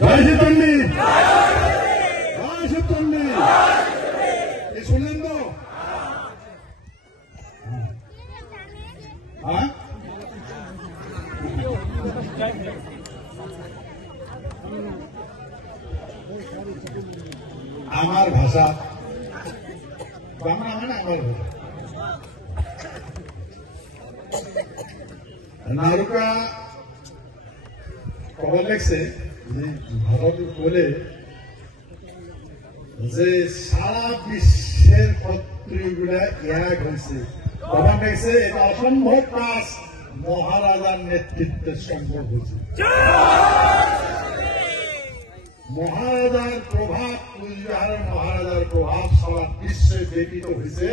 জয় শ্রীচণ্ডী, জয় শ্রীচণ্ডী। শুনলেন তো? হ্যাঁ, আমার ভাষা বাংলা মানে আমার ভাষা। নারুকা কবে লেখছে ভারত বলে যে সারা বিশ্বের ক্ষত্রিয়গুলা এক হয়েছে। কখন লেখছে এটা অসম্ভব কাজ মহারাজার নেতৃত্বে সম্ভব হয়েছে। মহারাজার প্রভাব, কুচবিহারের মহারাজার প্রভাব সারা বিশ্বে ব্যাপিত হয়েছে।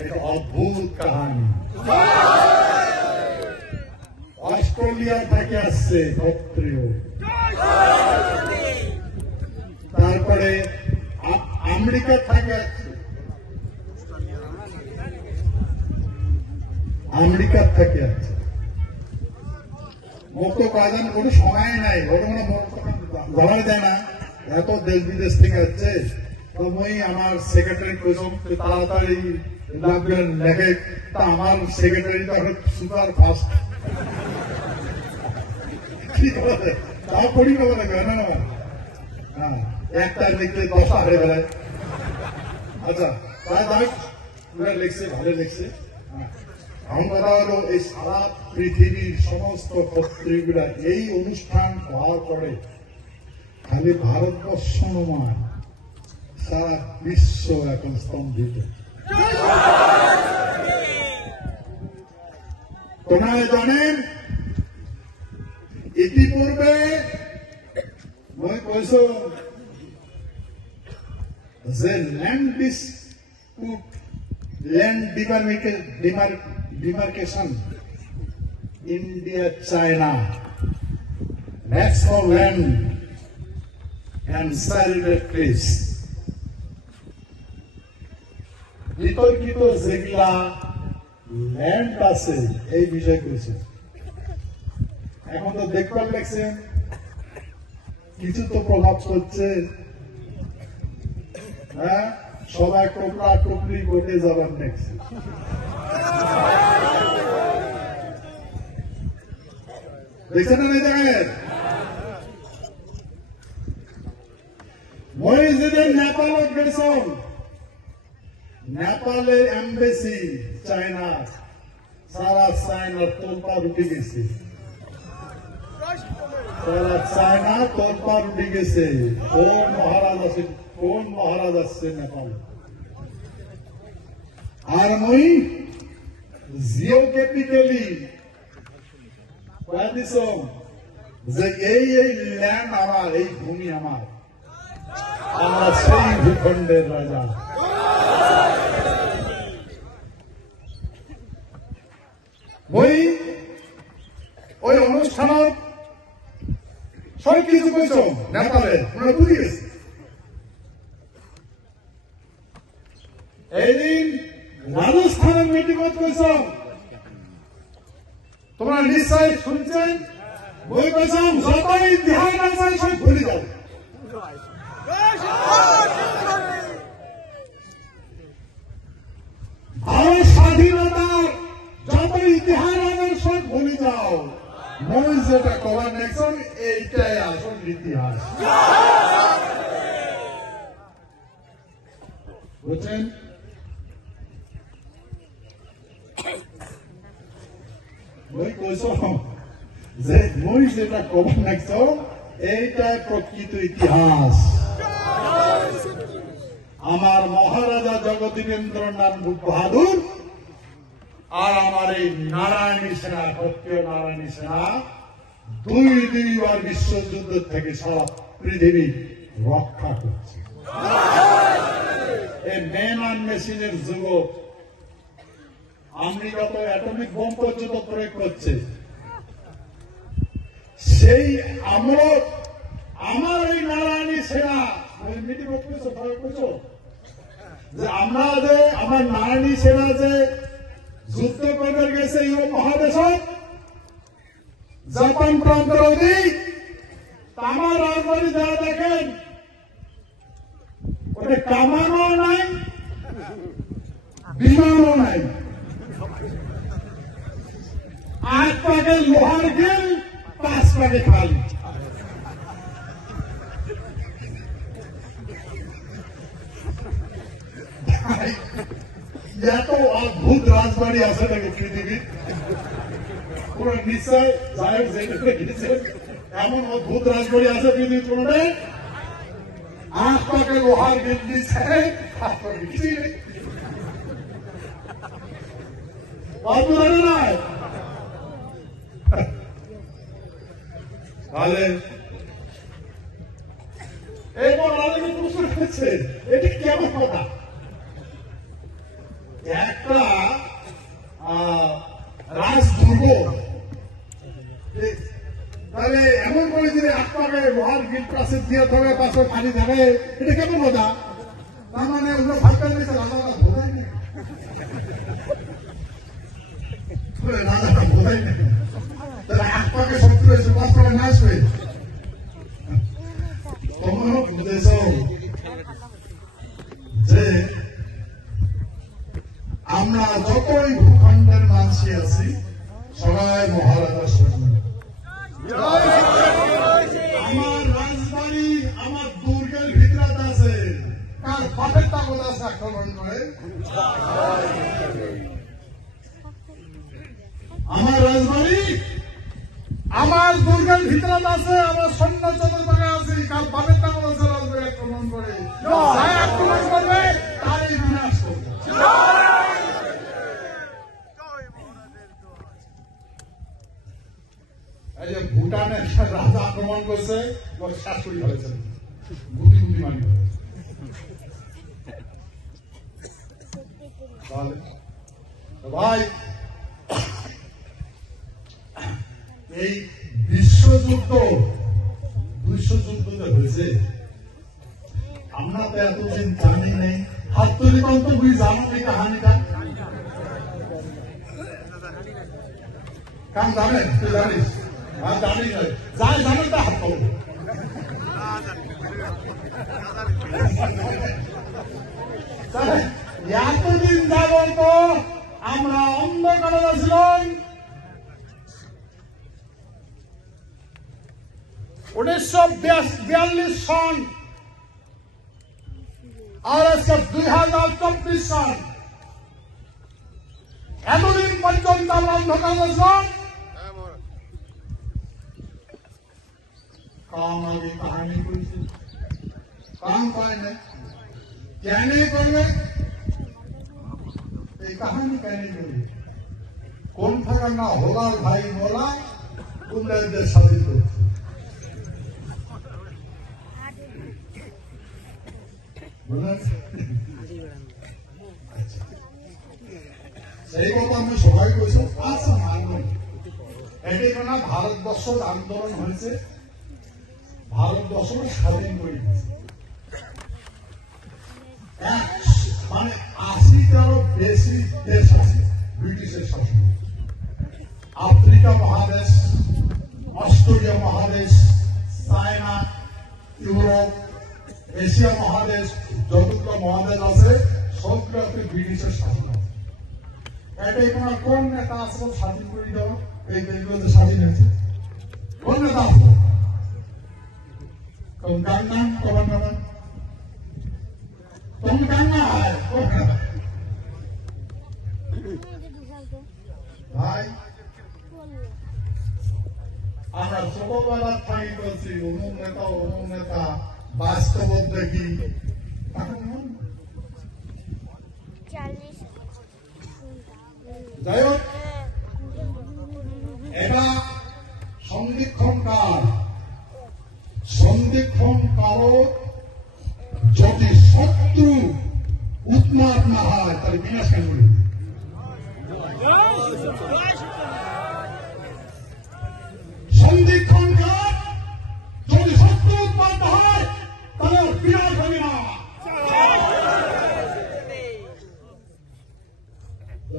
এটা অদ্ভুত কাহিনী। অস্ট্রেলিয়া থেকে আসছে ক্ষত্রিয়, তারপরে আমেরিকা থেকে আসছে, আমেরিকার থেকে আসছে। মুক্ত কাজান কোনো সময় নাই, ওটা মানে ধরা যায় না। এত দেশ বিদেশ থেকে আসছে। তো মই আমার সেক্রেটারি কইলাম তাড়াতাড়ি লাগবেন লেখে। তা আমার সেক্রেটারি তো এখন সুপার ফাস্ট, তাও পড়ি পাবো না কেন? হ্যাঁ, একটা লিখতে 10টা হয়ে গেলে। আচ্ছা, তাই লিখছে, ভালো লিখছে। আমার কথা হলো এই সারা পৃথিবীর সমস্ত ক্ষত্রিয়গুলা এই অনুষ্ঠান হওয়ার পরে খালি ভারতবর্ষ নয়, সারা বিশ্ব এখন স্তম্ভিত। তোমরা জানেন ইতিপূর্বে মই কৈছো যে land dispute, land demarcation, India China, max for land and স্যারিডেড প্লেস, বিতর্কিত যেগুলা ল্যান্ড আছে এই বিষয় কইছে। এখন তো দেখবার লাগছেন কিছু তো প্রভাব পড়ছে। হ্যাঁ, সবাই টোপলা টুপলি গোটে যাবার দেখছে। দেখছেন না দেখেন? মই যেদিন নেপালত গেছিলাম, নেপালের এম্বাসি চায়না, সারা চায়নার তোলপাড় উঠে গেছে। সারা চায়না তোলপাড় উঠে গেছে। কোন মহারাজ আসছে নেপালে। আর মই জিওগ্রাফিক্যালি দিছম যে এই ল্যান্ড আমার, এই ভূমি আমার, আমরা সেই ভূখণ্ডের রাজা। মই ওই অনুষ্ঠানত সব কিছু কইছ নেপালে, আমরা বুঝি গেছি। এইদিন রাজস্থানের মিটিংত কইছ, তোমরা নিশ্চয় শুনছেন। মই কইছাম যতই ইতিহাস আছে সব ভুলে যাও। ভারত স্বাধীনতার যত ইতিহাস আছে সব ভুলে যাও। মই যেটা কবার দেখছেন এইটাই আসল ইতিহাস। বুঝছেন? মই কৈছ যে মই যেটা কবার দেখছ এইটাই প্রকৃত ইতিহাস। আমার মহারাজা জগদীবেন্দ্রনাথ বাহাদুর আর আমার এই নারায়ণী সেনা, ক্ষত্রিয় নারায়ণী সেনা দুইবার বিশ্বযুদ্ধ থেকে সারা পৃথিবী রক্ষা করছে। এই ম্যান অ্যান্ড মেশিনের যুগ, আমেরিকা তো অ্যাটমিক বোম পর্যন্ত প্রয়োগ করছে। সেই আমরা, আমার এই নারায়ণী সেনা, মিটিং করছো যে আমরা যে আমার নারায়ণী সেনা যে যুদ্ধ করতে গেছে ইউরোপ মহাদেশ, জাপান প্রান্ত অবধি, আমার রাজবাড়ি যারা দেখেন ওটা কামানো নাই, বিমানও নাই, 8 পাকে লোহার গিল, 5 পাকে খালি। এত অদ্ভুত রাজবাড়ি আছে নাকি পৃথিবীর? পুরো নিশ্চয় জায়গ জেনে এমন অদ্ভুত রাজবাড়ি আছে পৃথিবীর কোনটাই? 8 পাকে লোহার গিল দিচ্ছে, অদ্ভুত নয়। তাহলে এরপর রাজনীতি প্রশ্ন করছে, এটি কেমন কথা? একটা রাজদুর্গ তাহলে এমন করে যে 8 পাকে লোহার গিল পাশে দিয়ে থাকে, পাশে পানি থাকে, এটা কেমন কথা? তার মানে ওগুলো ভাইকাল দিয়েছে রাজারা বোঝাই না, রাজারা বোঝাই না। তাহলে 8 পাকে শত্রু হয়েছে, 5 পাকে নাশ হয়ে তোমরা বুঝেছ যে আমরা যতই ভূখণ্ডের মানসি আছি সবাই মহারাজার সৈন্য। আমার রাজবাড়ি আমার দুর্গের ভিতরে আছে, কার বাপের তাগত আছে আক্রমণ করে? আমার রাজবাড়ি আমার দুর্গের ভিতরে আছে, আমার সৈন্য চতুর্দিকে আছে, কার বাপের তাগত আছে রাজবাড়ি আক্রমণ করে? যাই আক্রমণ করবে তারই বিনাশ করবে। এই যে ভুটানের রাজা আক্রমণ করছে, ওর শাশুড়ি হয়েছে গুটি গুটি মানি। ভাই এই বিশ্বযুদ্ধ 200 যুদ্ধ হয়েছে, আমরা তো এতদিন জানি নেই। হাত তৈরি কত বুঝি জানো এই কাহানিটা? কাম জানেন? তুই জানিস? আর জানি না, যাই জানেন তা হাত করবে। এতদিন যাবত আমরা অন্ধকারে ছিলাম। 1942 সন আর আজকে 2024 সন, এতদিন পর্যন্ত আমরা অন্ধকারে ছিলাম। কাম আগে কাহানি করেছে, কাম পায় না, কেন করবে এই কাহানি? কেন করবে? কোন থাকা না হোলার ভাই বলা কোন রাজ্যের স্বাধীন করছে? সেই কথা আমি সবাই কইছি। আচ্ছা মানব এটি না ভারতবর্ষ আন্দোলন হয়েছে, ভারতবর্ষ স্বাধীন করে দিয়েছে। মানে 80টারও বেশি দেশ আছে ব্রিটিশের শাসনে। আফ্রিকা মহাদেশ, অস্ট্রেলিয়া মহাদেশ, চায়না, ইউরোপ, এশিয়া মহাদেশ, যতগুলো মহাদেশ আছে সবগুলোতে ব্রিটিশের শাসন আছে। এটাই কোনো কোন নেতা আসলে স্বাধীন করে দেওয়া এই দেশগুলোতে স্বাধীন হয়েছে? কোন নেতা আসলে? কোন গান্না কমান্ডার কোন গান্না হয়? ভাই আমরা ছোটবেলার থাকি করছি অমুক নেতা বাস্তব দেখি। যাই হোক, এটা সন্ধিক্ষণ কাল। সন্ধিক্ষণ কাল যদি শত্রু উন্মাদ না হয় তাহলে বিনাশ কেন করে? সন্ধিক্ষণ কাল যদি শত্রু উন্মাদ না হয় তাহলে বিনাশ হবে না।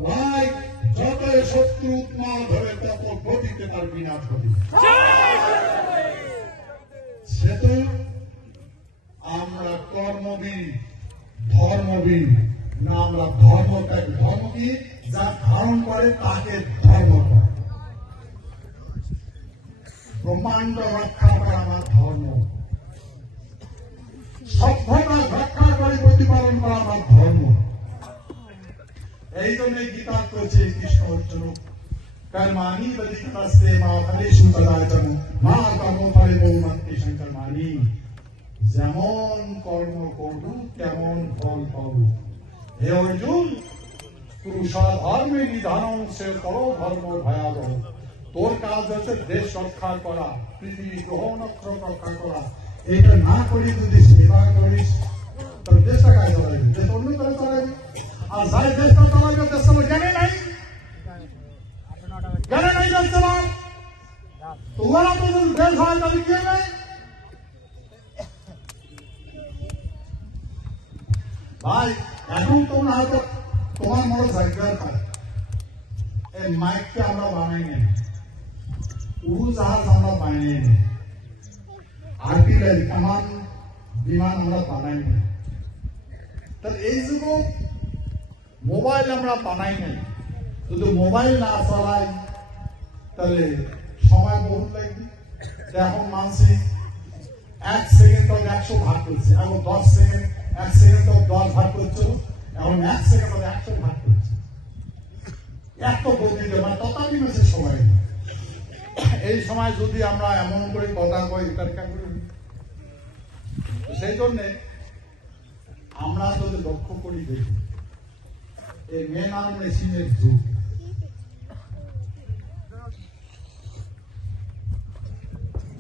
ভাই যত শত্রু উন্মাদ হবে তত গতিতে তার বিনাশ হবে। বর্ণবীর ধর্মবীর না, আমরা ধর্মত্যাগ। ধর্ম কি? যা ধারণ করে তাকে ধর্ম করে। ব্রহ্মাণ্ড রক্ষা করা আমার ধর্ম, সভ্যতা রক্ষা করে প্রতিপালন করা আমার ধর্ম। এই জন্য গীতা করছে কৃষ্ণ অর্জুন कर्माणि बधिकस्ते मा फलेषु कदाचन मा कर्मफले मोहमत्ति कर्माणि। যেমন কর্ম করু তেমন ফল পাবো। হে অর্জুন, পুরুষাধর্মে নিধানং সে করো ধর্ম ভয়াবহ। তোর কাজ হচ্ছে দেশ রক্ষা করা, পৃথিবী গ্রহ নক্ষত্র রক্ষা করা। এটা না করি যদি সেবা করিস তাহলে দেশটা কাজ চালাবে, দেশ অন্য করে চালাবে। আর যাই দেশটা চালাবে দেশ জ্ঞানে নাই, জ্ঞানে নাই দেশ চালান। তোমারা তো দেশ হয় তাহলে কি হবে? ভাই এখন তোমরা হয়তো তোমার মনে জায়গার পায় এই মাইককে আমরা বানাই নেই, উড়োজাহাজ আমরা বানাই নেই, আর্টিলারি কামান বিমান আমরা বানাই নেই। তাহলে এই যুগ মোবাইল আমরা বানাই নেই, যদি মোবাইল না চালাই তাহলে সময় বহুত লাগবে। এখন মানসিক 1 সেকেন্ড 100 ভাগ করছে, এখন 10 সেকেন্ড 1 সেকেন্ড 10 ভাগ করছো, এখন 1 সেকেন্ড 100 ভাগ করছে। এত বদলে দেবে মানে তথাপি মেসে সময়। এই সময় যদি আমরা এমন করে কথা কই সেই জন্যে আমরা যদি লক্ষ্য করি দেখি এই মেন আর মেশিনের যুগ।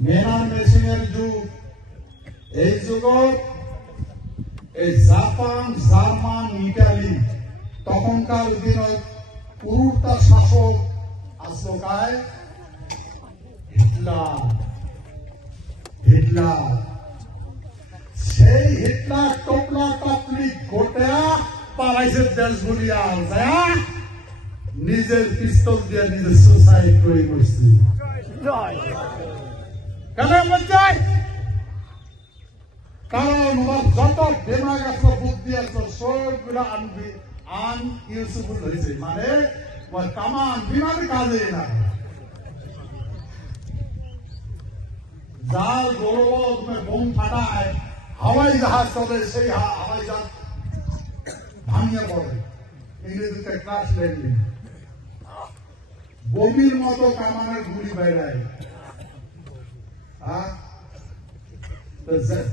মেন আর মেশিনের যুগ। এই যুগ এই জাপান, জার্মান, ইটালি তখনকার দিনে পুরুষটা শাসক আসলো গায়ে হিটলার। হিটলার সেই হিটলার টপলা টপলি গোটা পালাইছে দেশগুলি আর যায় নিজের পিস্তল দিয়ে নিজের সুসাইড করে বসছে। কেন বলছেন? কারণ যত দিমাগ আসলো বুদ্ধি আসলো সবগুলো আনইউজেবল হয়েছে, মানে কামান বিমানে কাজে না। যার গৌরব বোম ফাটায় হাওয়াই জাহাজ চলে, সেই হাওয়াই জাহাজ ভাঙিয়ে পড়ে। ইংরেজিতে ক্রাশ ল্যান্ডিং। বমির মতো কামানের গুলি বেড়ায়।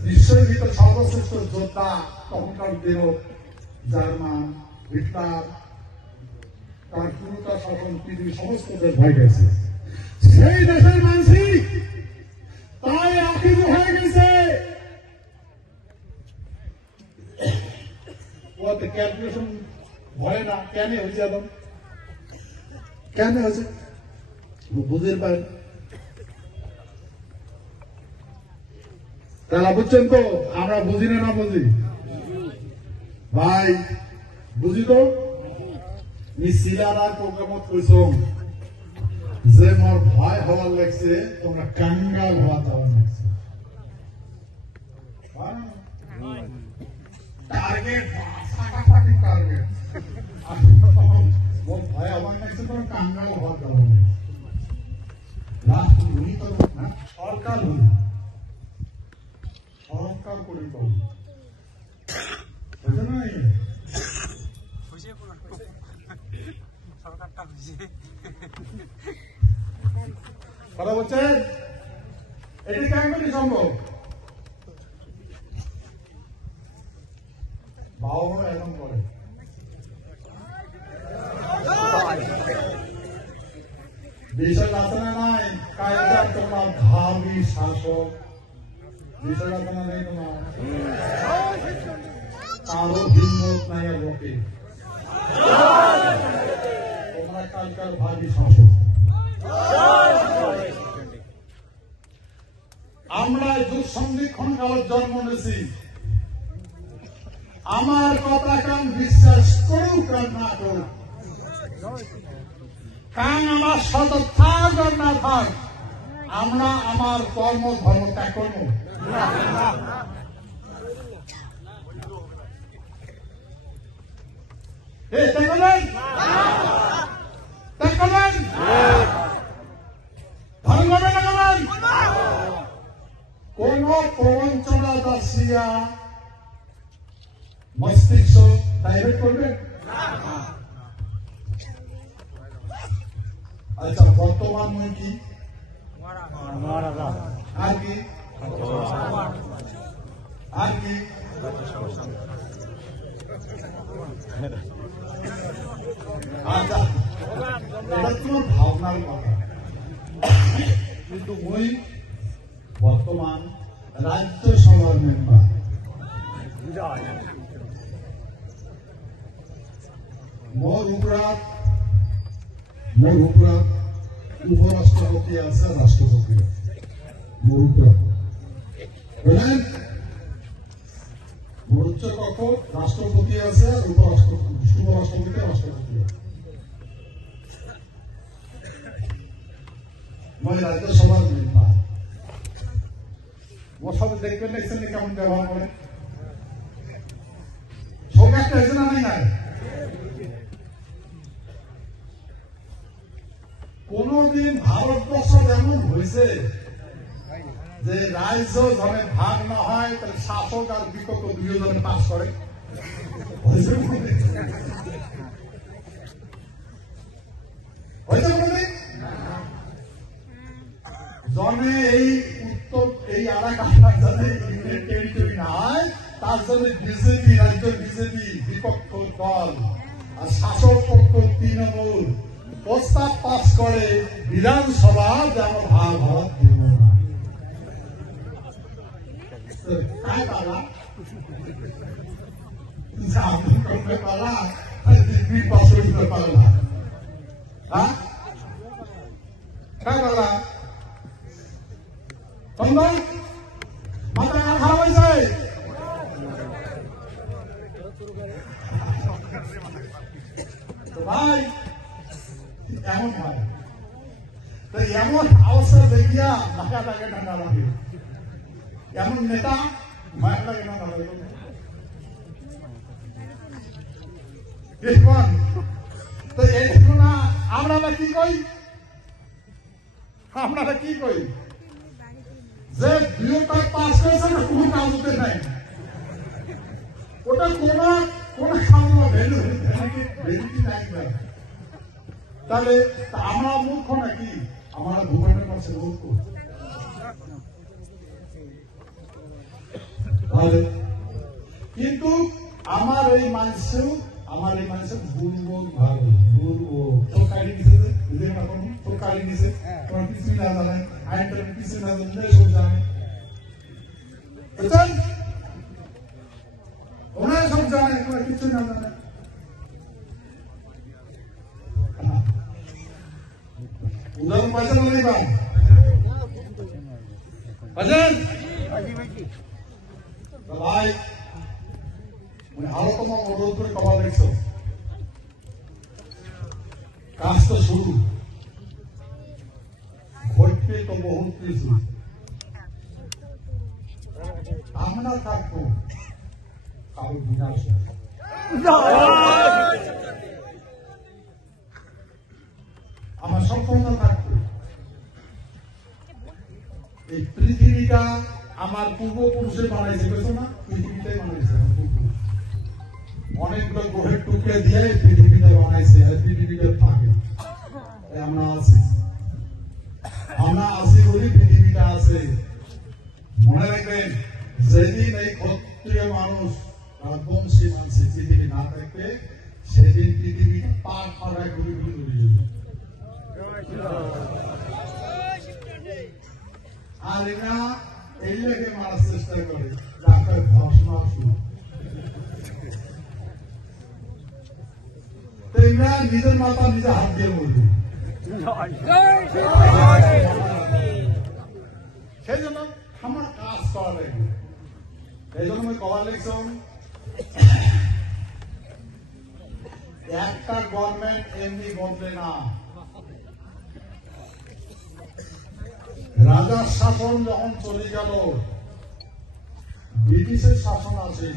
বিশ্বের ভিতর সর্বশ্রেষ্ঠ যোদ্ধা তখনকার দিন জার্মান, হিটলার, তার পুরোটা শাসন পৃথিবীর সমস্ত দেশ ভয় গেছে। সেই দেশের মানসিক তাই আকিজ হয়ে গেছে। ওতে ক্যালকুলেশন ভয় না, কেন হয়েছে? এখন কেন হয়েছে বুঝতে পারেন? তারা বুঝছেন তো? আমরা বুঝি না বুঝি? ভাই বুঝি তো। সিলার প্রোগ্রামত কইছ যে মোর ভয় হওয়ার লাগছে, তোমরা কাঙ্গাল হওয়া যাওয়ার লাগছে। টার্গেট ফাটাফাটি টার্গেট। মোর ভয় হওয়ার লাগছে, তোমরা কাঙ্গাল হওয়া যাওয়ার লাগছে। লাস্ট উনি তো না সরকার হল, সরকার করে পাবো কথা বলছেন। এটি কেন সম্ভব? বাবা এখন করে বিষয় আছে না নাই? কায়দা তোমার ভাবি শাসক বিষয় আছে না নেই? তোমার কারো হিম্মত নাই লোকে। তোমরা কালকার ভাবি শাসক। আমরা যুগ সন্ধিক্ষণ কালের জন্ম নিয়েছি। আমার কথা কান বিশ্বাস করুক আর না করুক, কান আমার শত থাক আর না থাক, আমরা আমার কর্ম ধর্ম ত্যাগ করব। ত্যাগ করবেন? ত্যাগ করবেন? ধারণ করবেন না করবেন? কোন প্রবঞ্চনা দাসিয়া মস্তিষ্ক ডাইভার্ট করবেন? আচ্ছা, বর্তমান মই কি আর কি আর কি আচ্ছা, এটা তোমার ভাবনার কথা, কিন্তু মই বর্তমান রাজ্যসভার মেম্বার। মোর উপরাত উপরাষ্ট্রপতি আছে, রাষ্ট্রপতি মোর উপরাত বুঝলেন? মোর উচ্চ কক্ষ রাষ্ট্রপতি আছে আর উপরাষ্ট্রপতি রাষ্ট্রপতি আছে। মই রাজ্যসভার মেম্বার। মোর সাথে দেখবেন দেখছেন কেমন ব্যবহার করে, সব একটা এজেন্ডা নাই। কোনদিন ভারতবর্ষ যেমন হয়েছে যে রাজ্য ধরে ভাগ না হয় তাহলে শাসক আর বিপক্ষ দুজনে পাস করে? জন্মে এই উত্তর এই এলাকাটা যাতে ইউনিয়ন টেরিটরি না হয় তার জন্য বিজেপি, রাজ্য বিজেপি বিপক্ষ দল আর শাসক পক্ষ তৃণমূল প্রস্তাব পাস করে বিধানসভা যেন ভাগ হওয়া দিব না। काय पाला आपण करते पाला दिल्ली पासून पाला हा काय पाला पण माता का खावायचंय तो भाई এমন হয় তো এমন অবস্থা দেখিয়া ঢাকা ঢাকা ঠান্ডা লাগে, এমন নেতা মায়া লাগে না লাগে। তো এই না আমরা কি কই, আপনারা কি কই যে বিয়েটা পাস করেছে না কোনো কাজ হতে নাই, ওটা কোন সামনে ভ্যালু নাই। তাহলে আমরা মূর্খ নাকি? আমরা ভূখণ্ডের কাছে মূর্খ। কিন্তু আমার এই মানুষ দুর্বল ভালো দুর্বল সরকারি নিচে সরকারি নিচে তোমার কিছুই না জানে, আইনটা কিছুই না জানলে সব জানে, বুঝছেন? ওনারা সব জানে, তোমরা কিছুই না জানে। উদাহরণ পাইছেন না বা পাইছেন ভাই? আরো তোমার অনুরোধ করে কবা দেখছো, কাজ তো শুরু ঘটবে তো বহুত কিছু। আমরা থাকবো কারো বিনাশ, আমার সম্পূর্ণ থাকবে। এই পৃথিবীটা আমার পূর্বপুরুষে বানাইছে, বুঝছো না? পৃথিবীটাই বানাইছে অনেকগুলো গ্রহের টুকরে দিয়ে পৃথিবীটা বানাইছে, আর পৃথিবীটা থাকে। আমরা আছি বলি পৃথিবীটা আছে। মনে রাখবেন, যেদিন এই ক্ষত্রিয় মানুষ রাজবংশী মানুষ পৃথিবী না থাকবে সেদিন পৃথিবীটা পাট পাড়ায় ঘুরে ঘুরে ঘুরে যাবে। আর এরা এই লেগে মারার চেষ্টা করে ডাক্তার ধর্ষণ শুরু। এরা নিজের মাথা নিজে হাত দিয়ে বলবে। সেই জন্য আমার কাজ করা লাগবে। এই জন্য আমি কবার লিখলাম, একটা গভর্নমেন্ট এমনি বদলে না। রাজার শাসন যখন চলে গেল, ব্রিটিশের শাসন আছে,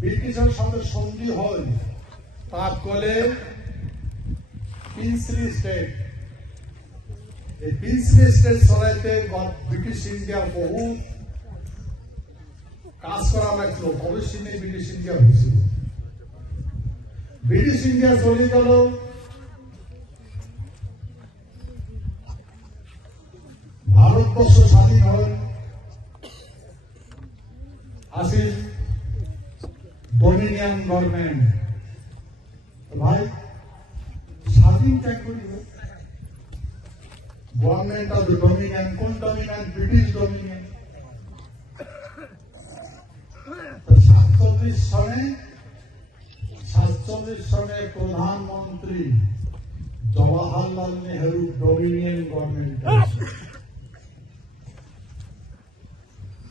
ব্রিটিশের সাথে সন্ধি হয়, তার কোলে পিন্সলি স্টেট, এই পিন্সলি স্টেট চলাইতে ব্রিটিশ ইন্ডিয়ার বহু কাজ করা লাগছিল, ভবিষ্যতে ব্রিটিশ ইন্ডিয়া হয়েছিল। ব্রিটিশ ইন্ডিয়া চলে গেল, ভারতবর্ষ স্বাধীন হয়, আসে ডোমিনিয়ন গভর্নমেন্ট। ভাই স্বাধীন ত্যাগ করি গভর্নমেন্ট অফ দ্য ডোমিনিয়ন, কোন ডোমিনিয়ন? British Dominion. 47 সনে প্রধানমন্ত্রী জওয়াহরলাল নেহরু ডোমিনিয়ন গভর্নমেন্ট।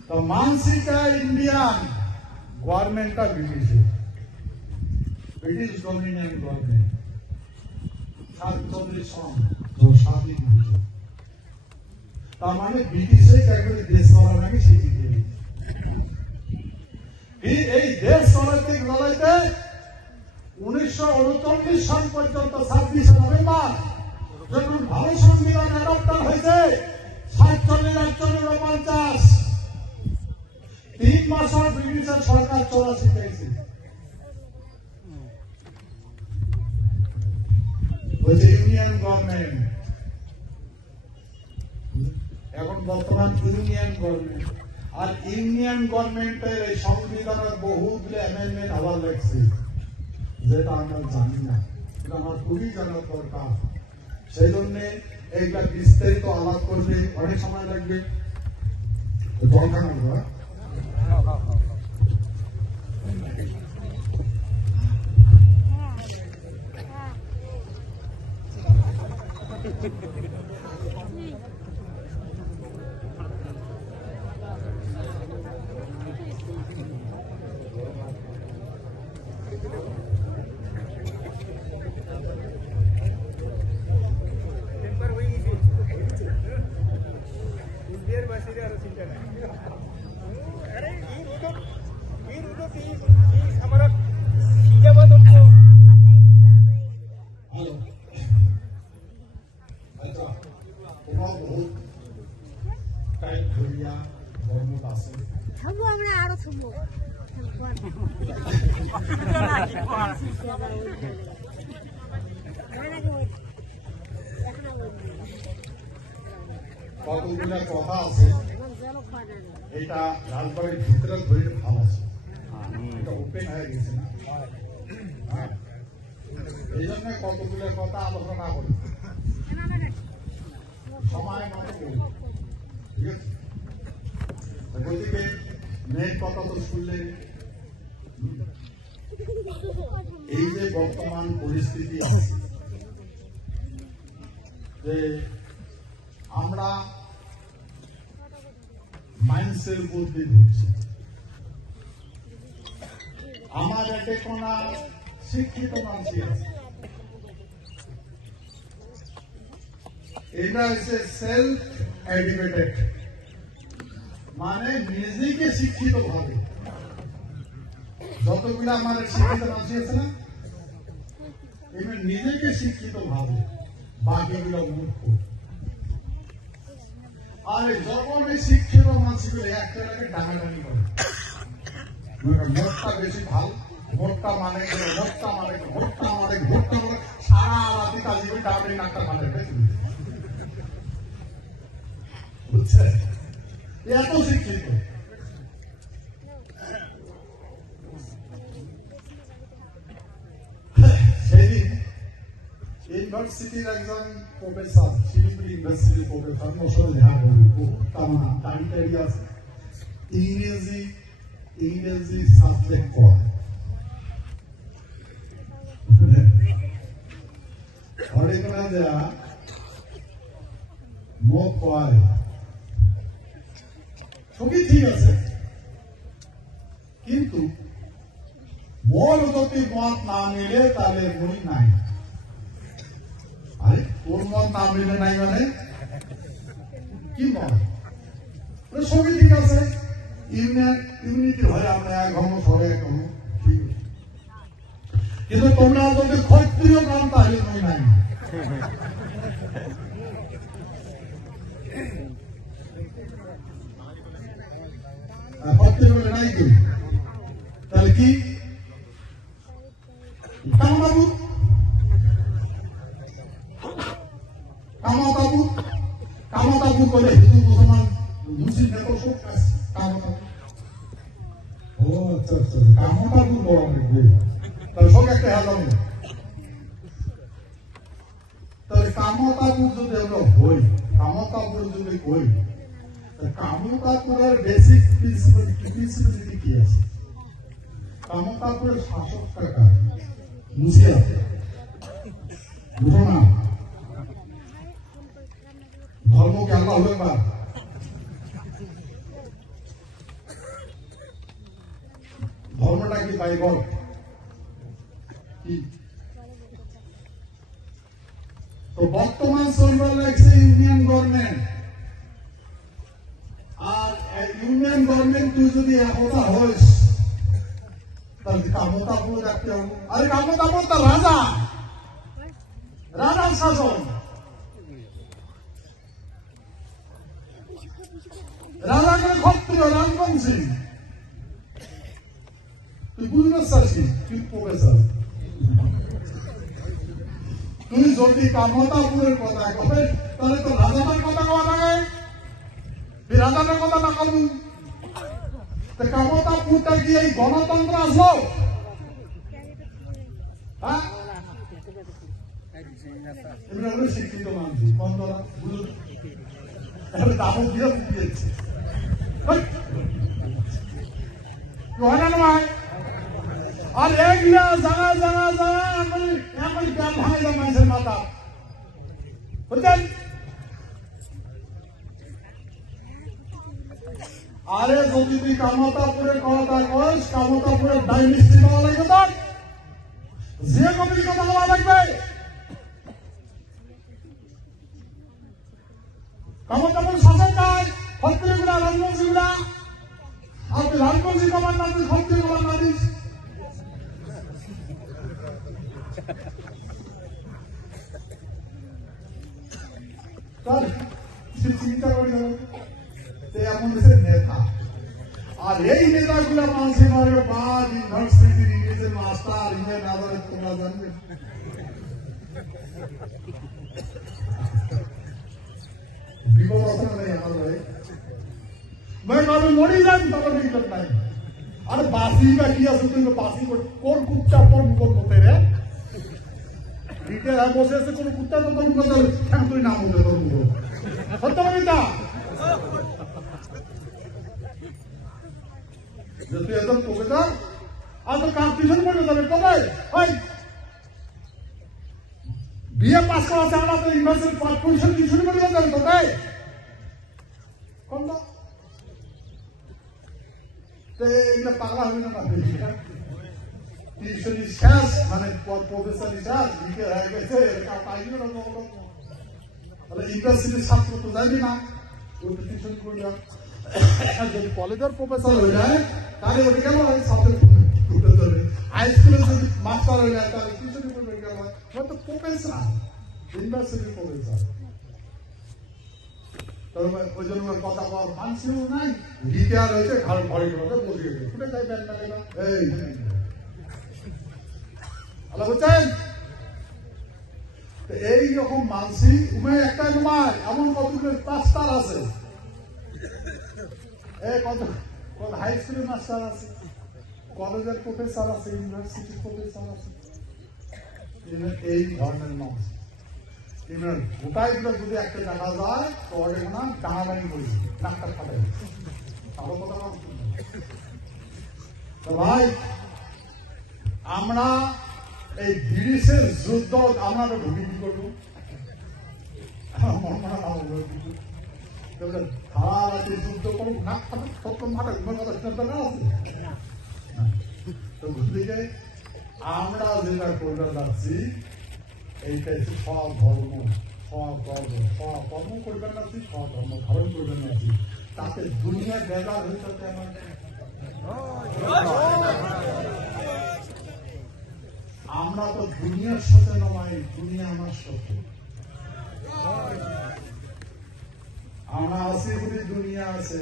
তো মানসিকা ইন্ডিয়ান গভর্নমেন্টটা ব্রিটিশ ডোমিনিয়ন গভর্নমেন্ট। 47 সন স্বাধীন হয়েছে, তার মানে ব্রিটিশে একবারে দেশ চলার নাকি স্বীকৃতি। এই দেশ চলাইতে লড়াইতে 1939 সাল পর্যন্ত 26 নভেম্বর যখন ভারত সংবিধান অ্যাডপ্টার হয়েছে 47-49, 3 বছর ব্রিটিশের সরকার চলা শিখেছে। বলছে ইউনিয়ন গভর্নমেন্ট, এখন বর্তমান ইউনিয়ন গভর্নমেন্ট। আর ইউনিয়ন গভর্নমেন্টের এই সংবিধানের বহুগুলো অ্যামেন্ডমেন্ট আবার লাগছে, যেটা আমরা জানি না, এটা আমার খুবই জানার দরকার। সেই জন্য এইটা বিস্তারিত আলাপ করবে অনেক সময় লাগবে, দরকার আমরা কতগুলো কথা আছে, এটা রাজবাড়ির ভিতরে ধরে ভালো আছে, এটা ওপেন হয়ে গেছে না, এই জন্য কতগুলো কথা আলোচনা করি, সময় মতো করি, ঠিক আছে? গতিকে মেয়ের কথা তো শুনলে, এই যে বর্তমান পরিস্থিতি আছে যে আমরা মাইন্ডসের উপর দিয়ে ঢুকছি, আমার এতে কোন শিক্ষিত মানুষ আছে, এটা হচ্ছে সেলফ এডুকেটেড, মানে নিজেকে শিক্ষিত ভাবে। যতগুলো আমাদের শিক্ষিত মানুষ আছে না, এবার নিজেকে শিক্ষিত ভাবে, বাকিগুলো মূর্খ। আর যখন এই শিক্ষিত মানুষগুলো একটা ডাকাডাকি করে, ভোটটা বেশি ভালো, ভোটটা মানে ভোটটা মানে ভোটটা মানে ভোটটা মানে সারা রাতি কাজ করে ডাকাডাকি নাকটা মানে বুঝছে, এত শিক্ষিত। সেদিন ইউনিভার্সিটির একজন প্রফেসর, শিলিগুড়ি ইউনিভার্সিটির প্রফেসর, ওর সাথে দেখা করবি, দাঁড়ি টাড়ি আছে, ইংরেজি সাবজেক্ট পড়ে, অনেক না দেয়া মুখ পড়ে, সবই ঠিক আছে, কিন্তু মোর যদি মত না মিলে তাহলে মই নাই। আরে তোর মত না মিলে নাই মানে কি মত? সবই ঠিক আছে, ইউনিটি হয়, আমরা এক হম সবাই এক হম, ঠিক আছে, কিন্তু তোমরা যদি ক্ষত্রিয় গান তাহলে মই নাই ক্ষত্রিয় বলে নাই কি তাহলে কি কামতাবু কামতাবু কামতাবু বলে হিন্দু মুসলমান মুসলিম নেতা সব কামতাবু ও আচ্ছা আচ্ছা কামতাবু বড় বই তাহলে সব একটা হেলাম তাহলে কামতাবু যদি আমরা হই কামতাবু যদি হই কামতাপুরের বেসিক প্রিন্সিপালিটি কি আছে কামতাপুরের শাসক কাকা মুসিয়া বুঝো না ধর্ম কি আল্লাহ হলো একবার ধর্মটা কি বাইবল কি তো বর্তমান সরকার লাগছে ইউনিয়ন গভর্নমেন্ট আর ইউনিয়ন গভর্নমেন্ট তুই যদি একতা হইস তাহলে কামতাপুর রাখতে হবে আরে কামতাপুর তো রাজা রাজার শাসন রাজাকে ক্ষত্রিয় রাজবংশী তুই বুঝতে চাচ্ছিস তুই প্রফেসর তুই যদি কামতাপুরের কথা কবে তাহলে তো রাজাটার কথা কওয়া লাগে রাজাটার কথা না কবি কামতাপুরটা কি এই গণতন্ত্র আসলো হ্যাঁ এমনি শিক্ষিত মানুষ বন্ধরা বুঝুন এখন দাবো দিয়ে দিয়েছে আর এগুলা জায়গা জায়গা জায়গা এখন গান ভাঙে যায় মানুষের মাথা বুঝছেন আরে যদি তুই কামতাপুরের কথা কস কামতাপুরের দায় মিস্ত্রি পাওয়া লাগবে তোর যে কমিটির কথা বলা লাগবে কামতাপুর শাসক কাজ ক্ষত্রিয়গুলা রাজবংশীগুলা আর তুই রাজবংশী কমান্ডার তুই ক্ষত্রিয় কমান্ডার দিস চিন্তা করি এমন দেশের নেতা আর এই নেতাগুলা মানুষের ইউনিভার্সিটির ইংরেজের মাস্টার ইংরেজ আদালত তোমরা জানবে বিপদ আছে না নেই আমার ভাই মরে যান তখন বিপদ নাই আরে বাসি বা কি আছে তুই বাসি কোন কুত্তা কোন করতে রে রিটের বসে আছে কোন কুত্তা তো কোন কথা ঠ্যাং তুই নাম বলে তোর মুখ সত্য বলিতা তুই একদম প্রফেসর আর তো কাজ টিউশন পড়বে তবে কবে বিএ পাস করা আছে আমরা তো ইউনিভার্সিটি টিউশন টিউশন পড়বে তবে কবে কোন তো এগুলো পাগলা হবে না টিউশন শেষ মানে প্রফেসর শেষ বিকে হয়ে গেছে পাইনি না তাহলে ইউনিভার্সিটির ছাত্র তো যাবি না ওই টিউশন করবে যদি কলেজের প্রফেসর হয়ে যায় তাহলে ওটি গেল হাই স্কুলের যদি মাস্টার হয়ে যায় তাহলে টিউশন করবে গেল তো প্রফেসর ইউনিভার্সিটির প্রফেসর ওই জন্য কথা বলার মানছেও নাই রিটায়ার হয়েছে ঘরে ঘরে ঘরে বসে গেছে ছুটে যাই ব্যাংকটা এই আল্লাহ বলছেন এই রকম মানসি উমে একটাই নয় এমন কতগুলো পাঁচটার আছে কত হাই স্কুলের মাস্টার আছে কলেজের প্রফেসর আছে ইউনিভার্সিটির প্রফেসর আছে এই ধরনের মানুষ গোটাই গুলো যদি একটা দেখা যায় তো ওদের নাম টানাটানি করি ডাক্তার খাবে ভালো কথা তো ভাই আমরা এই ব্রিটিশের যুদ্ধ আমরা তো ঢুকি কি করবো ধারাবাহিক যুদ্ধ করুক না খাবে সপ্তম ভাটা কথা সিদ্ধান্ত না আছে তো বুঝলিকে আমরা যেটা করতে যাচ্ছি এইটাই স্বধর্ম স্বকর্ম করবেন না স্বধর্ম ধারণ করবেন না তাতে দুনিয়া বেজার হয়ে যাচ্ছে আমরা তো দুনিয়ার সাথে নয়, দুনিয়া আমার সাথে। আমরা আছি বলি দুনিয়া আছে,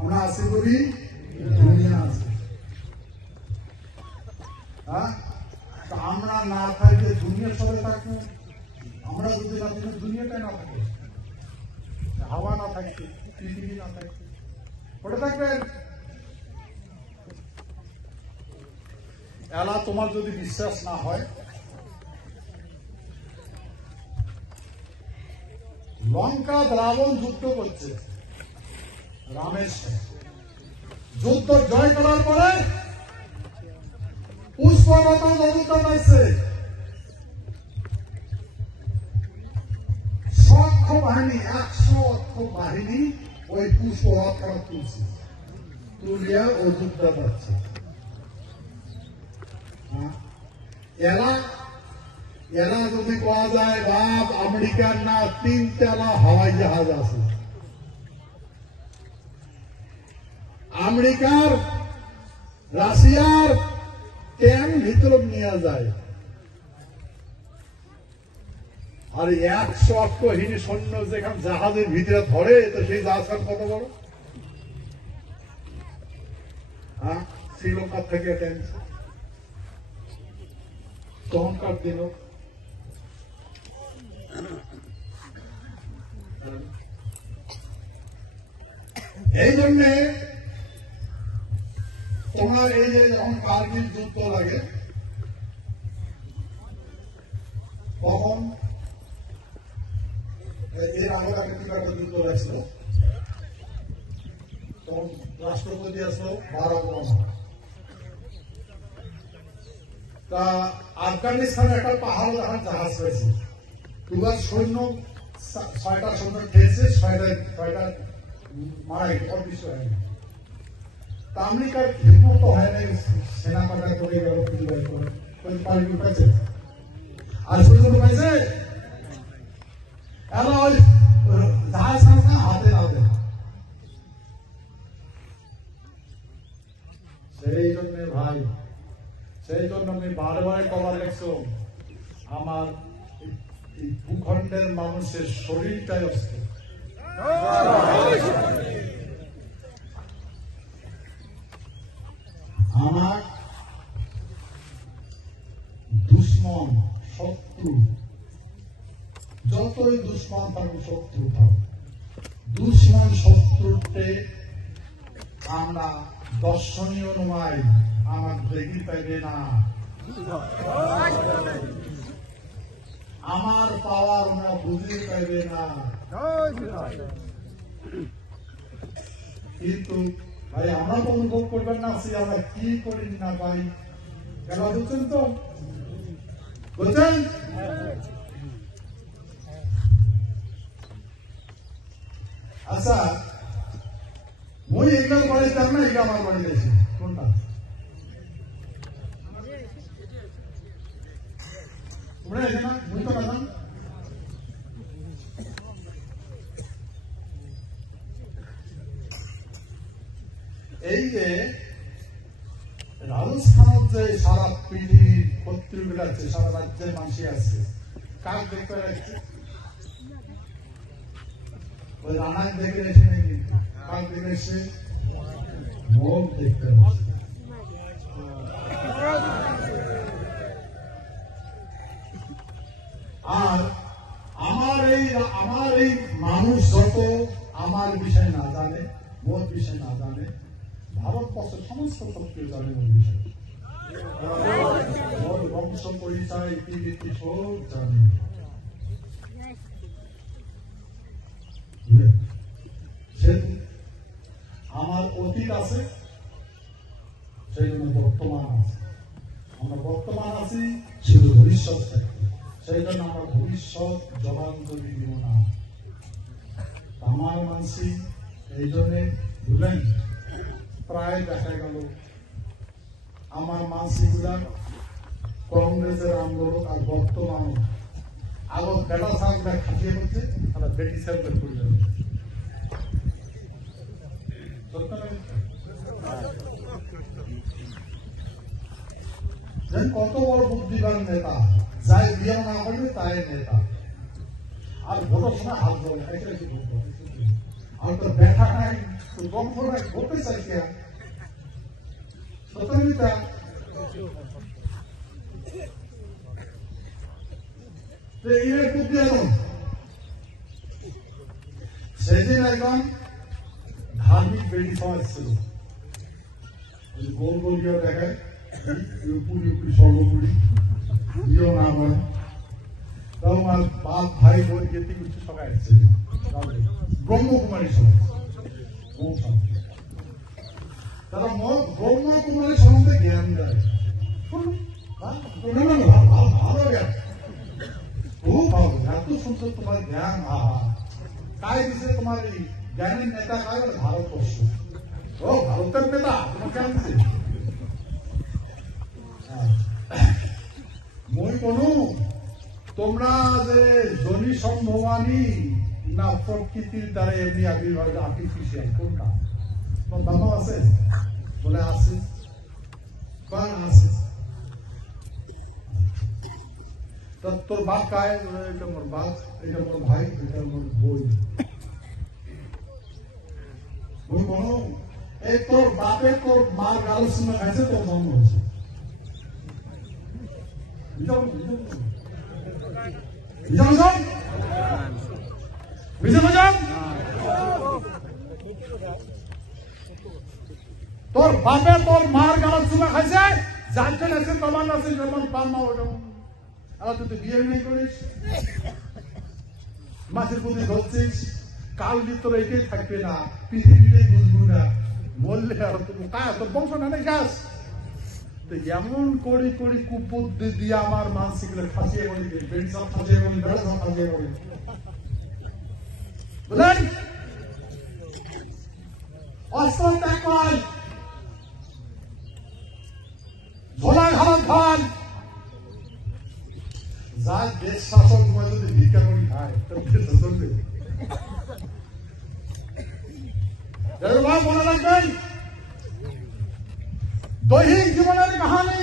আমরা আছি বলি দুনিয়া আছে। হ্যাঁ, আমরা না থাকলে দুনিয়ার সাথে থাকবো, আমরা যদি না থাকি দুনিয়াটাই না থাকে, হাওয়া না থাকছে, পৃথিবী না থাকছে, ওটা থাকবেন। এলা তোমার যদি বিশ্বাস না হয়, লঙ্কা রাবণ যুদ্ধ করছে রামের সাথে, যুদ্ধ জয় করার পরে পুষ্পবত নদীতে পাইছে, অক্ষ বাহিনী 100 অক্ষ বাহিনী ওই পুষ্পবত তুলছে, তুলিয়া ও যুদ্ধ পাচ্ছে। এলা এলা যদি পাওয়া যায়, বাপ আমেরিকার না 3 হাওয়াই জাহাজ আছে, আমেরিকার রাশিয়ার ট্যাঙ্ক ভিতরে নিয়ে যায়। আর 100 অক্ষহীন সৈন্য যেখানে জাহাজের ভিতরে ধরে, তো সেই জাহাজ কত বড়? হ্যাঁ, শ্রীলঙ্কার থেকে টেনছে তখনকার দিন। এই জন্যে তোমার এই যে যখন কার্গিল যুদ্ধ লাগে, তখন এর আগে একটা যুদ্ধ লাগছিল, তখন রাষ্ট্রপতি আসলো বারাক ওবামা। তা আফগানিস্তানে একটা পাহাড় দেখার জাহাজ হয়েছে, দুবার সৈন্য 6টা সৈন্য খেয়েছে, 6টা মারা গেছে, অদৃশ্য হয়নি। তা আমেরিকার হিম্মত হয় নাই, সেনা পাঠা করে গেল, পাল্টি উঠেছে আর সৈন্য পাইছে, ওই জাহাজ হাতে না দেয়। সেই জন্য ভাই, সেই জন্য আমি বারবার কবার লেখছো, আমার ভূখণ্ডের মানুষের শরীরটাই অস্থির। আমার দুশ্মন, শত্রু, যতই দুশ্মন থাকুক, শত্রু থাকুক, দুশ্মন শত্রুতে আমরা দর্শনীয় নয়, আমার দেখি পাইবে না, আমার পাওয়ার না বুঝে পাইবে না। কিন্তু ভাই আমরা তো অনুভব করবেন না, আমরা কি করি না পাই, কেন বুঝছেন তো? বুঝছেন? আচ্ছা, মই এগুলো বাড়িতাম না, এগুলো আমার বাড়ি গেছি, কোনটা? তোমরা এখানে বুঝতে পারলাম। এই যে রাজস্থানত যে সারা পৃথিবীর পত্রিকা আছে, সারা রাজ্যের মানুষ আছে, কাক দেখতে রাখছে, ওই রানায় দেখে রেখে নাকি কাক দেখে এসে মোর দেখতে পাচ্ছে। আর আমার এই মানুষ যত আমার বিষয় না জানে, মোর বিষয় না জানে, ভারতবর্ষের সমস্ত শক্তি জানে মোর বিষয়, মোর বংশ পরিচয় ইতিবৃত্তি সব জানে। আমার অতীত আছে, সেই জন্য বর্তমান আছে, আমরা বর্তমান আছি, শুধু ভবিষ্যৎ থাকবে, সেই জন্য আমরা ভবিষ্যৎ জবানজলি দিব না। আমার মানসি এই জন্যে বুঝলেন, প্রায় দেখা গেল আমার মানসিগুলা কংগ্রেসের আন্দোলন আর বর্তমান আরো বেটা সাহেবরা খাটিয়ে হচ্ছে, তারা বেটি সাহেবদের করবে। কত বড় বুদ্ধিমান নেতা, যাই বিয়ে না করলে তাই নেতা। আর ভোটের সময় হাত ধরে আর তো দেখা নাই, গল্প নাই, ভোটে চাইছে প্রতিযোগিতা। সেদিন একদম ধার্মিক বেড়ি সমাজ ছিল, গোল গোল গিয়ে দেখায় পুরি পুরি সর্বোপরি ইয়েও না বলে, তখন আর বাপ ভাই বোন যেতে কিছু সবাই আসছে ব্রহ্মকুমারী সমাজ। তারা ব্রহ্মকুমারী সম্বন্ধে জ্ঞান দেয়, ভালো জ্ঞান, খুব ভালো, এত সুন্দর তোমার জ্ঞান। আহা, কায় দিছে তোমার এই জ্ঞানের নেতা? কায়? ভারতবর্ষ। ও ভারতের নেতা তোমার জ্ঞান দিছে? মই কোনো তোমরা যে জনি সম্ভবানী না প্রকৃতির দ্বারা এমনি আবির্ভাব, আর্টিফিশিয়াল কোনটা? তোমার বাবা আছে? বলে আছে। কার আছে? তোর বাপ কায়? এটা মোর বাপ, এটা মোর ভাই, এটা মোর বই। বই কোনো এই তোর বাপের তোর মার গাল শুনে খাইছে, তোর জন্ম হয়েছে। তোর বাপে তোর মার গাল শুনে খাইছে, যার আছে তোমার আছে, যেমন পান না ওরকম। আর তুই তো বিয়ে নেই করিস, মাছের প্রতি ধরছিস, কাল তোর এটাই থাকবে না, পৃথিবীতে বুঝবো না, বললে আর তোর বংশ না নেই গাছ। এমন করি করি কুপদ্দি দিয়ে আমার মানসিকগুলো ফাঁসিয়ে বলি, বেড়িসব ফাঁসিয়ে বলি, বেড়াসব ফাঁসিয়ে বলি, বুঝলেন? অস্ত্র ত্যাগ করেন, ঝোলা ঘাড় খান। যার দেশ শাসক যদি ভিক্ষা করি খায়, চলবে। মনে রাখবেন, দৈহিক জীবনের কাহানি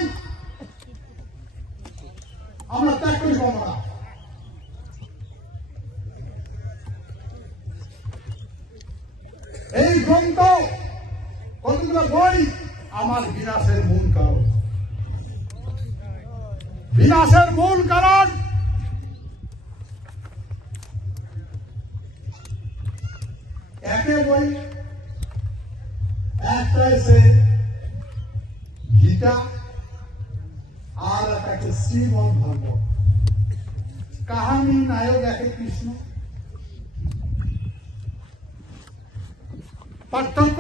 আমরা ত্যাগ করি পাবো না। এই গ্রন্থ কতগুলো বই আমার বিনাশের মূল কারণ। বিনাশের মূল কারণ একে বই, একটা এসে গীতা, আর একটা শ্রীমদ ভাগবত। কাহানি নায়ক একে কৃষ্ণ। পার্থক্য,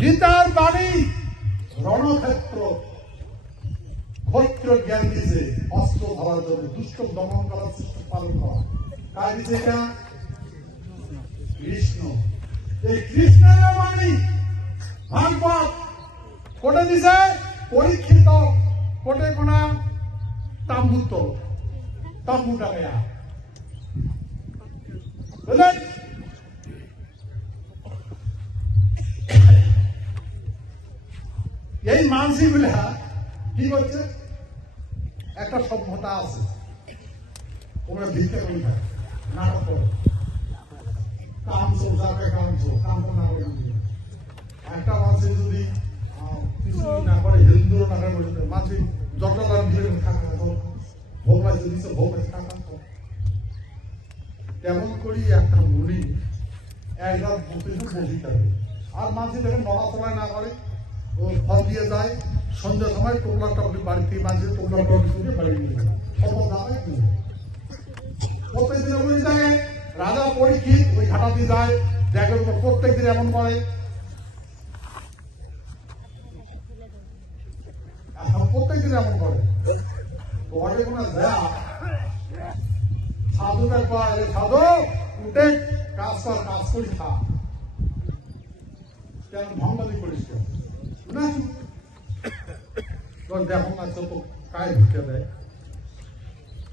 গীতার বাণী রণক্ষেত্র, ক্ষত্র জ্ঞান দিছে অস্ত্র ধরার জন্য, দুষ্ট দমন করার চেষ্টা পালন করা। কার দিছে এটা? কৃষ্ণ। এই কৃষ্ণের বাণী ভাগবত কোটে দিছে? পরীক্ষিত। কোটে কোনা? তাম্বুত, তাম্বুটা গয়া, বুঝলেন? এই মানসিক গুলা কি করছে? একটা সভ্যতা আছে, তোমরা ভিক্ষা করি খায়, নাটক করো, কামছো যাকে কামছো, কামতো না করে একটা মানুষের যদি কিছু না করে, হিন্দুরও না করে, মানুষ যতটা দিয়ে থাকা ভোগ পাইছে দিচ্ছে, ভোগ পাইছে টাকা। তেমন করি একটা মুনি একবার বসি থাকে, আর মানুষ দেখেন নড়াচড়ায় না করে, ও ফল দিয়ে যায়। সন্ধ্যার সময় টোকলা টকলি বাড়ি থেকে মানুষের টোকলা টকলি শুনে বাড়ি নিয়ে যায়, খবর না হয় কি প্রত্যেক দিন ওই যায়। রাজা পরীক্ষিত ওই ঘাটা দিয়ে যায়, দেখের উপর প্রত্যেক দিন এমন করে। প্রত্যেক দিন এমন করে, ঘরে কোনো দেয়া সাধুটা কয়, সাধু উঠে কাজ কর, কাজ করি খা, কেন ভঙ্গালি করিস কেন না? দেখো না তো কায় ভিক্ষা দেয়,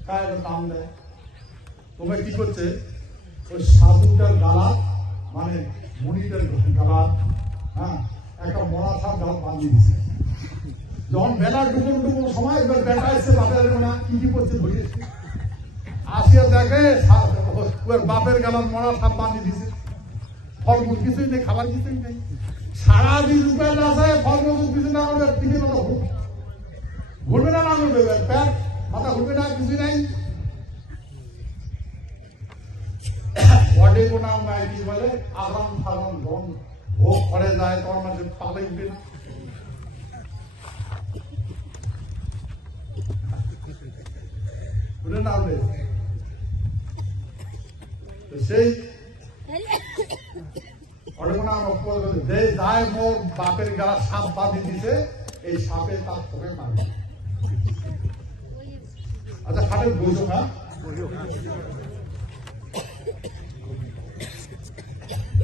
কায় দাম দেয়। তোমরা কি করছে? ওই সাধুটার গালা, মানে মুনিটার গালা, হ্যাঁ, একটা মরা সাপ গালা বাঁধিয়ে দিচ্ছে। যখন বেলা ডুবুর সময় এবার বেটা এসে বাপের না কি করছে ধরে আসিয়া দেখে ওর বাপের গেলাম মরা সাপ বাঁধি দিছে, ফলমূল কিছুই নেই, খাবার কিছুই নেই, সারাদিন উপায় আছে ফলমূল কিছু না করবে টিফিন ঘুরবে না ঘুরবে প্যাট মাথা ঘুরবে না কিছুই নাই। বডি কোনা নাই কি বলে আরাম ফারাম ধন ভোগ করে যায় তোমার মাঝে পালে উঠবে না। উঠে না উঠে সেই যায় মোর বাপের গলা সাপ বাঁধি দিছে, এই সাপে তার ফোনে মারবে। আচ্ছা খাটের বইছো না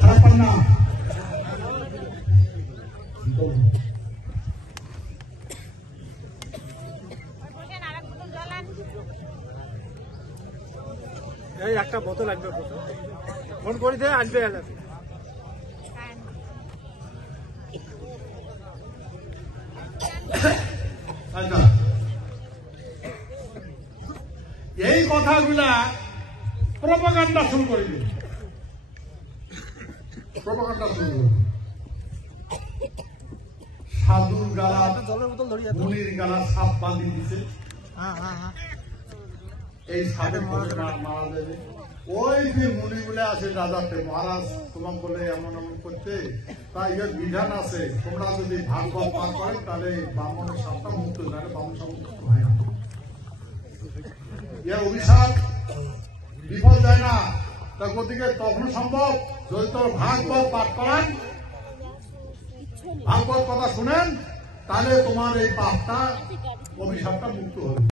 খারাপ পান না এই একটা বোতল আসবে, ফোন করে দিয়ে আসবে। আচ্ছা এই কথাগুলা প্রপাগান্ডা শুরু করে দিন, প্রপাগান্ডা শুরু করে সাধুর গালা জলের বোতল ধরিয়ে মুনির গালা সাপ বাঁধি দিছে, এই সাপে মারা যাবে। ওই যে মুনিগুলো আছে রাজাতে মহারাজ তোমার বলে এমন এমন করতে, তাই এর বিধান আছে তোমরা যদি ভাগবত পাঠ করে তাহলে ব্রাহ্মণের সাপটা মুক্ত যায়, ব্রাহ্মণ সাপ মুক্ত হয় না। এর অভিশাপ বিফল যায় না, তা গতিকে তখন সম্ভব যদি তোর ভাগবত পাঠ করেন, ভাগবত কথা শুনেন, তাহলে তোমার এই পাপটা অভিশাপটা মুক্ত হবে।